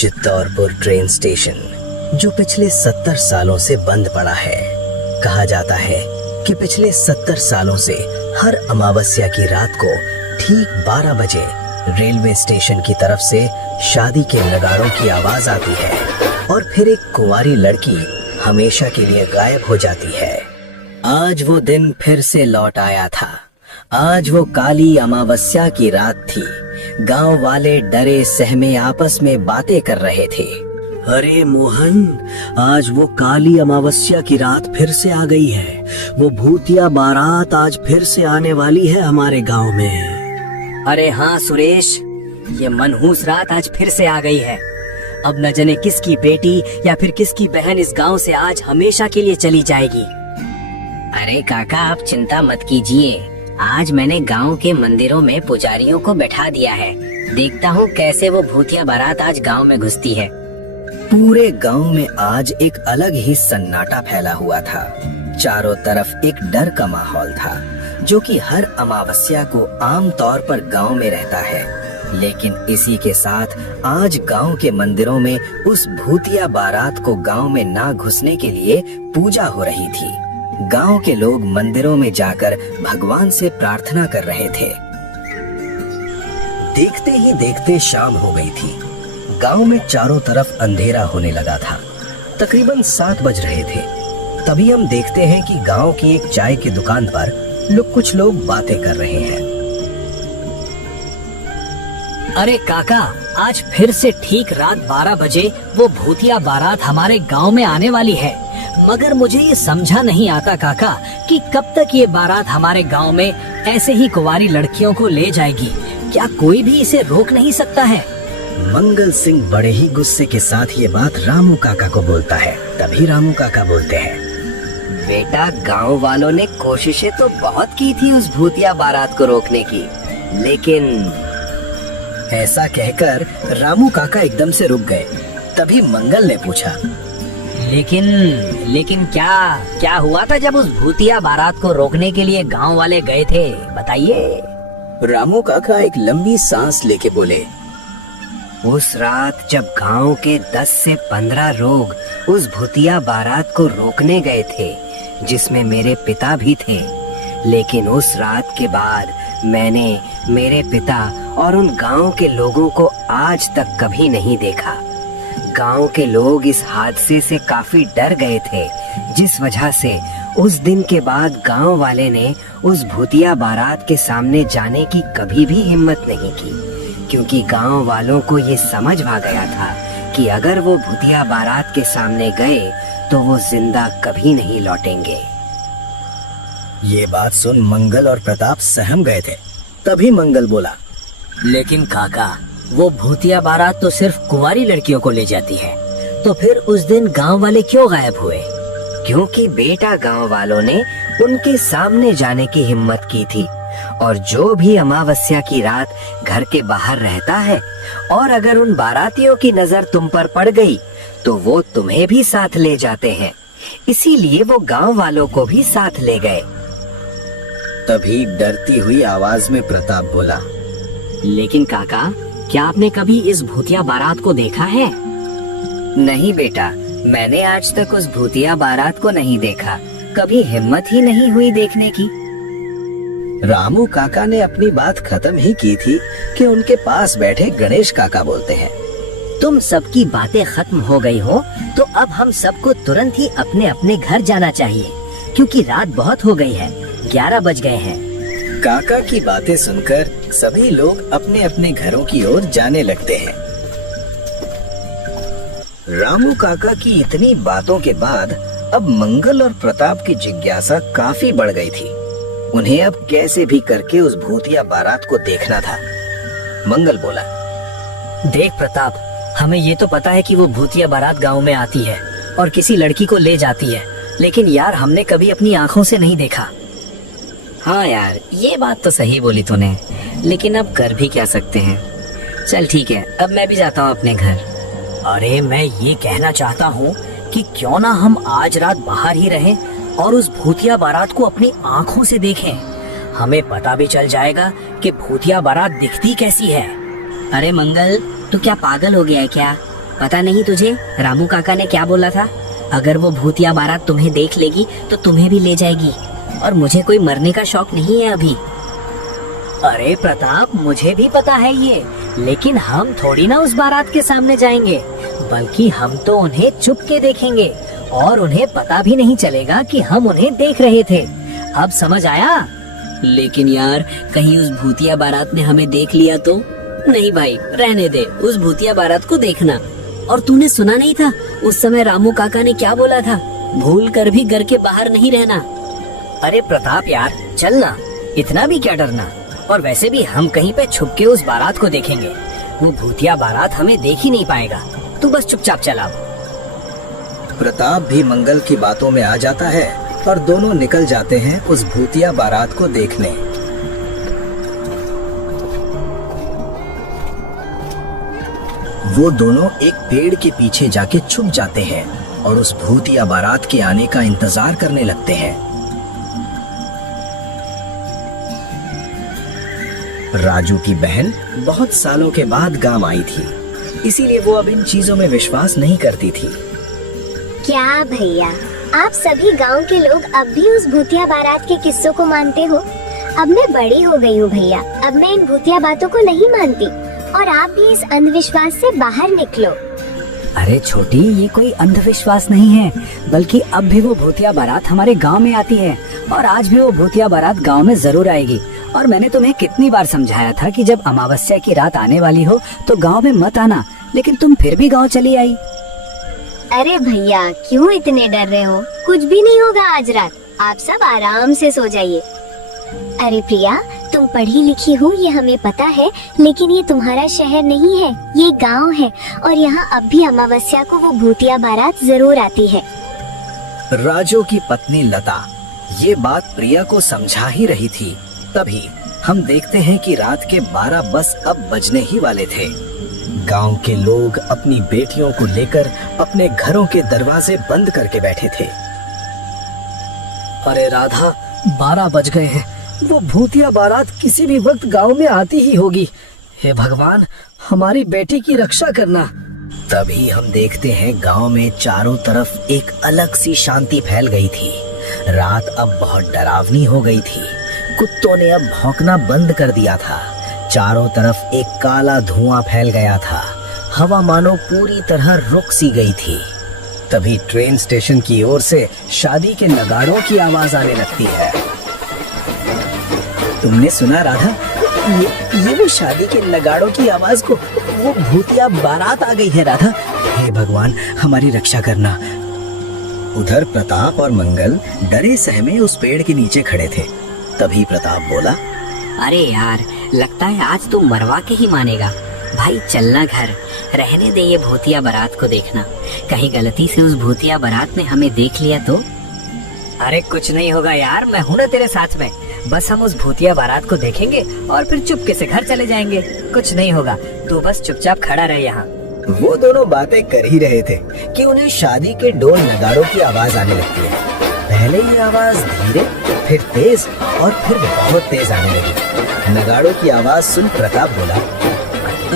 चित्तौड़पुर train station जो पिछले 70 सालों से बंद पड़ा है। कहा जाता है कि पिछले 70 सालों से हर अमावस्या की रात को ठीक 12 बजे रेलवे स्टेशन की तरफ से शादी के नगाड़ों की आवाज आती है और फिर एक कुंवारी लड़की हमेशा के लिए गायब हो जाती है। आज वो दिन फिर से लौट आया था। आज वो काली अमावस्या की रात थी। गांव वाले डरे सहमे आपस में बातें कर रहे थे। अरे मोहन, आज वो काली अमावस्या की रात फिर से आ गई है। वो भूतिया बारात आज फिर से आने वाली है हमारे गांव में। अरे हाँ सुरेश, ये मनहूस रात आज फिर से आ गई है। अब न जाने किसकी बेटी या फिर किसकी बहन इस गांव से आज हमेशा के लिए चली जाएगी। अरे काका, आप चिंता मत कीजिए। आज मैंने गांव के मंदिरों में पुजारियों को बैठा दिया है। देखता हूँ कैसे वो भूतिया बारात आज गांव में घुसती है। पूरे गांव में आज एक अलग ही सन्नाटा फैला हुआ था। चारों तरफ एक डर का माहौल था जो कि हर अमावस्या को आम तौर पर गांव में रहता है। लेकिन इसी के साथ आज गांव के मंदिरों में उस भूतिया बारात को गांव में ना घुसने के लिए पूजा हो रही थी। गांव के लोग मंदिरों में जाकर भगवान से प्रार्थना कर रहे थे। देखते ही देखते शाम हो गई थी। गांव में चारों तरफ अंधेरा होने लगा था। तकरीबन 7 बज रहे थे। तभी हम देखते हैं कि गांव की एक चाय की दुकान पर कुछ लोग बातें कर रहे हैं। अरे काका, आज फिर से ठीक रात 12 बजे वो भूतिया बारात हमारे गांव में आने वाली है। मगर मुझे ये समझा नहीं आता काका कि कब तक ये बारात हमारे गांव में ऐसे ही कुंवारी लड़कियों को ले जाएगी। क्या कोई भी इसे रोक नहीं सकता है? मंगल सिंह बड़े ही गुस्से के साथ ये बात रामू काका को बोलता है। तभी रामू काका बोलते हैं, बेटा, गांव वालों ने कोशिशें तो बहुत की थी उस भूतिया बारात को रोकने की, लेकिन ऐसा कहकर रामू काका एकदम से रुक गए। तभी मंगल ने पूछा, लेकिन क्या हुआ था जब उस भूतिया बारात को रोकने के लिए गांव वाले गए थे, बताइए। रामू काका एक लंबी सांस लेके बोले, उस रात जब गांव के 10 से 15 लोग उस भूतिया बारात को रोकने गए थे, जिसमें मेरे पिता भी थे, लेकिन उस रात के बाद मैंने मेरे पिता और उन गांव के लोगों को आज तक कभी नहीं देखा। गांव के लोग इस हादसे से काफी डर गए थे, जिस वजह से उस दिन के बाद गांव वाले ने उस भूतिया बारात के सामने जाने की कभी भी हिम्मत नहीं की, क्योंकि गांव वालों को ये समझ आ गया था कि अगर वो भूतिया बारात के सामने गए तो वो जिंदा कभी नहीं लौटेंगे। ये बात सुन मंगल और प्रताप सहम गए थे। तभी मंगल बोला, लेकिन काका, वो भूतिया बारात तो सिर्फ कुंवारी लड़कियों को ले जाती है, तो फिर उस दिन गांव वाले क्यों गायब हुए? क्योंकि बेटा, गांव वालों ने उनके सामने जाने की हिम्मत की थी, और जो भी अमावस्या की रात घर के बाहर रहता है और अगर उन बारातियों की नजर तुम पर पड़ गई तो वो तुम्हें भी साथ ले जाते हैं। इसीलिए वो गांव वालों को भी साथ ले गए। तभी डरती हुई आवाज में प्रताप बोला, लेकिन काका, क्या आपने कभी इस भूतिया बारात को देखा है? नहीं बेटा, मैंने आज तक उस भूतिया बारात को नहीं देखा। कभी हिम्मत ही नहीं हुई देखने की। रामू काका ने अपनी बात खत्म ही की थी कि उनके पास बैठे गणेश काका बोलते हैं, तुम सबकी बातें खत्म हो गई हो तो अब हम सबको तुरंत ही अपने अपने घर जाना चाहिए, क्योंकि रात बहुत हो गई है, 11 बज गए हैं। काका की बातें सुनकर सभी लोग अपने अपने घरों की ओर जाने लगते हैं। रामू काका की इतनी बातों के बाद अब मंगल और प्रताप की जिज्ञासा काफी बढ़ गई थी। उन्हें अब कैसे भी करके उस भूतिया बारात को देखना था। मंगल बोला, देख प्रताप, हमें ये तो पता है कि वो भूतिया बारात गांव में आती है और किसी लड़की को ले जाती है, लेकिन यार हमने कभी अपनी आंखों से नहीं देखा। हाँ यार, ये बात तो सही बोली तूने, लेकिन अब कर भी क्या सकते हैं। चल ठीक है, अब मैं भी जाता हूँ अपने घर। अरे मैं ये कहना चाहता हूँ कि क्यों ना हम आज रात बाहर ही रहें और उस भूतिया बारात को अपनी आंखों से देखें। हमें पता भी चल जाएगा कि भूतिया बारात दिखती कैसी है। अरे मंगल, तू क्या पागल हो गया है क्या? पता नहीं तुझे रामू काका ने क्या बोला था? अगर वो भूतिया बारात तुम्हें देख लेगी तो तुम्हें भी ले जाएगी, और मुझे कोई मरने का शौक नहीं है अभी। अरे प्रताप, मुझे भी पता है ये, लेकिन हम थोड़ी ना उस बारात के सामने जाएंगे, बल्कि हम तो उन्हें चुप के देखेंगे और उन्हें पता भी नहीं चलेगा कि हम उन्हें देख रहे थे। अब समझ आया? लेकिन यार, कहीं उस भूतिया बारात ने हमें देख लिया तो? नहीं भाई, रहने दे, उस भूतिया बारात को देखना। और तूने सुना नहीं था उस समय रामू काका ने क्या बोला था? भूल कर भी घर के बाहर नहीं रहना। अरे प्रताप यार, चल ना, इतना भी क्या डरना। और वैसे भी हम कहीं पे छुप के उस बारात को देखेंगे, वो भूतिया बारात हमें देख ही नहीं पाएगा। तू बस चुपचाप चला। प्रताप भी मंगल की बातों में आ जाता है और दोनों निकल जाते हैं उस भूतिया बारात को देखने। वो दोनों एक पेड़ के पीछे जाके छुप जाते हैं और उस भूतिया बारात के आने का इंतजार करने लगते हैं। राजू की बहन बहुत सालों के बाद गांव आई थी, इसीलिए वो अब इन चीजों में विश्वास नहीं करती थी। क्या भैया, आप सभी गांव के लोग अब भी उस भूतिया बारात के किस्सों को मानते हो? अब मैं बड़ी हो गई हूँ भैया, अब मैं इन भूतिया बातों को नहीं मानती, और आप भी इस अंधविश्वास से बाहर निकलो। अरे छोटी, ये कोई अंधविश्वास नहीं है, बल्कि अब भी वो भूतिया बारात हमारे गांव में आती है, और आज भी वो भूतिया बारात गांव में जरूर आएगी। और मैंने तुम्हें कितनी बार समझाया था कि जब अमावस्या की रात आने वाली हो तो गांव में मत आना, लेकिन तुम फिर भी गांव चली आई। अरे भैया, क्यों इतने डर रहे हो? कुछ भी नहीं होगा आज रात, आप सब आराम से सो जाइए। अरे प्रिया, तुम पढ़ी लिखी हो ये हमें पता है, लेकिन ये तुम्हारा शहर नहीं है, ये गांव है, और यहाँ अब भी अमावस्या को वो भूतिया बारात जरूर आती है। राजू की पत्नी लता ये बात प्रिया को समझा ही रही थी। तभी हम देखते हैं कि रात के 12 बस अब बजने ही वाले थे। गांव के लोग अपनी बेटियों को लेकर अपने घरों के दरवाजे बंद करके बैठे थे। अरे राधा, 12 बज गए हैं, वो भूतिया बारात किसी भी वक्त गांव में आती ही होगी। हे भगवान, हमारी बेटी की रक्षा करना। तभी हम देखते हैं गांव में चारों तरफ एक अलग सी शांति फैल गई थी। रात अब बहुत डरावनी हो गई थी। कुत्तों ने अब भौंकना बंद कर दिया था। चारों तरफ एक काला धुआं फैल गया था। हवा मानो पूरी तरह रुक सी गई थी। तभी ट्रेन स्टेशन की ओर से शादी के नगाड़ों की आवाज आने लगती है। तुमने सुना राधा? ये वो शादी के नगाड़ों की आवाज को वो भूतिया बारात आ गई है राधा। हे भगवान, हमारी रक्षा करना। उधर प्रताप और मंगल डरे सहमे उस पेड़ के नीचे खड़े थे। तभी प्रताप बोला, अरे यार, लगता है आज तू मरवा के ही मानेगा। भाई चलना घर, रहने दे ये भूतिया बारात को देखना। कहीं गलती से उस भूतिया बारात ने हमें देख लिया तो? अरे कुछ नहीं होगा यार, मैं हूं ना तेरे साथ में। बस हम उस भूतिया बारात को देखेंगे और फिर चुपके से घर चले जाएंगे। कुछ नहीं होगा, तू बस चुपचाप खड़ा रहे यहाँ। वो दोनों बातें कर ही रहे थे कि उन्हें शादी के ढोल नगाड़ों की आवाज आने लगती है। पहले ये आवाज धीरे, फिर तेज और फिर बहुत तेज आने लगी। नगाड़ों की आवाज सुन प्रताप बोला,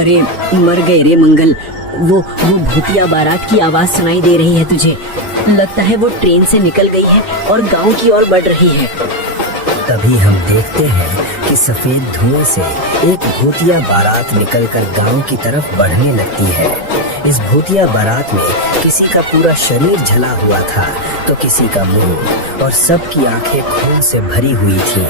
अरे मर गए रे मंगल, वो भूतिया बारात की आवाज सुनाई दे रही है तुझे? लगता है वो ट्रेन से निकल गई है और गांव की ओर बढ़ रही है। तभी हम देखते हैं कि सफेद धुएं से एक भूतिया बारात निकलकर गांव की तरफ बढ़ने लगती है। इस भूतिया बारात में किसी का पूरा शरीर झला हुआ था तो किसी का मुंह, और सबकी आंखें खून से भरी हुई थी।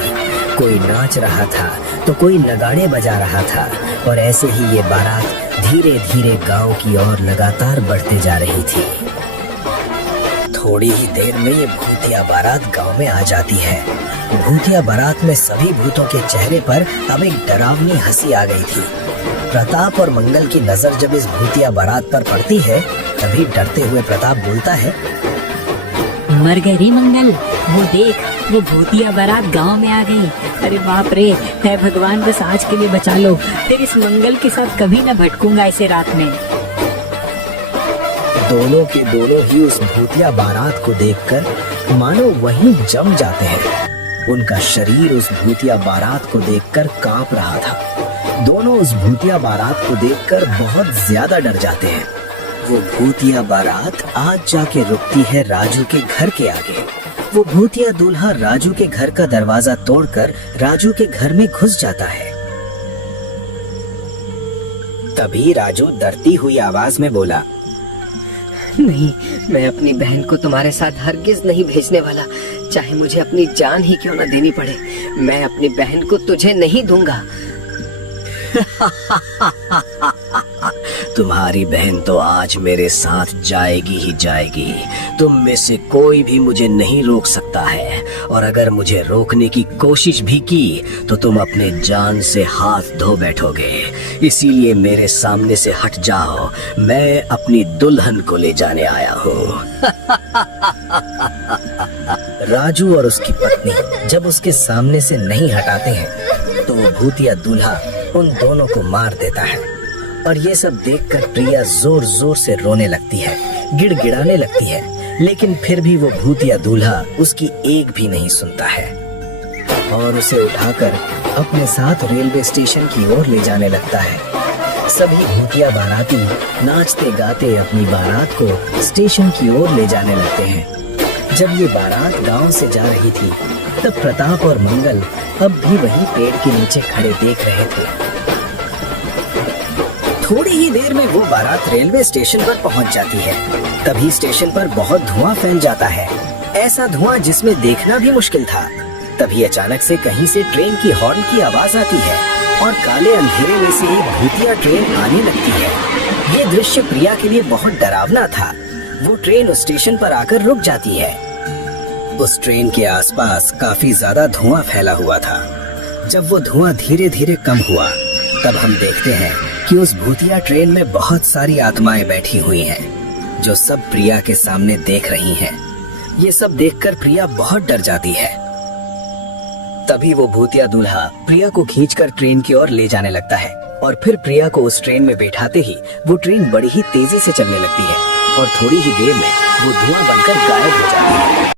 कोई नाच रहा था तो कोई नगाड़े बजा रहा था, और ऐसे ही ये बारात धीरे धीरे गांव की ओर लगातार बढ़ते जा रही थी। थोड़ी ही देर में ये भूतिया बारात गांव में आ जाती है। भूतिया बारात में सभी भूतों के चेहरे पर अब एक डरावनी हंसी आ गई थी। प्रताप और मंगल की नजर जब इस भूतिया बारात पर पड़ती है, तभी डरते हुए प्रताप बोलता है, मर गए रे मंगल, वो देख, वो भूतिया बारात गांव में आ गई। अरे बाप रे, है भगवान, बस आज के लिए बचा लो, फिर इस मंगल के साथ कभी न भटकूंगा ऐसे रात में। दोनों के दोनों ही उस भूतिया बारात को देखकर मानो वहीं जम जाते हैं। उनका शरीर उस भूतिया बारात को देखकर कांप रहा था। दोनों उस भूतिया बारात को देखकर बहुत ज्यादा डर जाते हैं। वो भूतिया बारात आज जाके रुकती है राजू के घर के आगे। वो भूतिया दूल्हा राजू के घर का दरवाजा तोड़कर राजू के घर में घुस जाता है। तभी राजू डरती हुई आवाज में बोला, नहीं, मैं अपनी बहन को तुम्हारे साथ हरगिज नहीं भेजने वाला, चाहे मुझे अपनी जान ही क्यों न देनी पड़े। मैं अपनी बहन को तुझे नहीं दूंगा। तुम्हारी बहन तो आज मेरे साथ जाएगी ही जाएगी। तुम में से कोई भी मुझे नहीं रोक सकता है, और अगर मुझे रोकने की कोशिश भी की तो तुम अपने जान से हाथ धो बैठोगे। इसीलिए मेरे सामने से हट जाओ, मैं अपनी दुल्हन को ले जाने आया हूँ। राजू और उसकी पत्नी जब उसके सामने से नहीं हटाते हैं तो वो भूतिया दूल्हा उन दोनों को मार देता है। और ये सब देखकर प्रिया जोर जोर से रोने लगती है, गिड़गिड़ाने लगती है, लेकिन फिर भी वो भूतिया दूल्हा उसकी एक भी नहीं सुनता है और उसे उठाकर अपने साथ रेलवे स्टेशन की ओर ले जाने लगता है। सभी भूतिया बाराती नाचते गाते अपनी बारात को स्टेशन की ओर ले जाने लगते हैं। जब ये बारात गांव से जा रही थी तब प्रताप और मंगल अब भी वही पेड़ के नीचे खड़े देख रहे थे। थोड़ी ही देर में वो बारात रेलवे स्टेशन पर पहुंच जाती है। तभी स्टेशन पर बहुत धुआं फैल जाता है, ऐसा धुआं जिसमें देखना भी मुश्किल था। तभी अचानक से कहीं से ट्रेन की हॉर्न की आवाज आती है और काले अंधेरे में से एक भूतिया ट्रेन आने लगती है। ये दृश्य प्रिया के लिए बहुत डरावना था। वो ट्रेन उस स्टेशन पर आकर रुक जाती है। उस ट्रेन के आसपास काफी ज्यादा धुआं फैला हुआ था। जब वो धुआं धीरे धीरे कम हुआ तब हम देखते हैं कि उस भूतिया ट्रेन में बहुत सारी आत्माएं बैठी हुई हैं, जो सब प्रिया के सामने देख रही हैं। ये सब देखकर प्रिया बहुत डर जाती है। तभी वो भूतिया दूल्हा प्रिया को खींचकर ट्रेन की ओर ले जाने लगता है और फिर प्रिया को उस ट्रेन में बैठाते ही वो ट्रेन बड़ी ही तेजी से चलने लगती है और थोड़ी ही देर में वो धुआं बनकर गायब हो जाती है।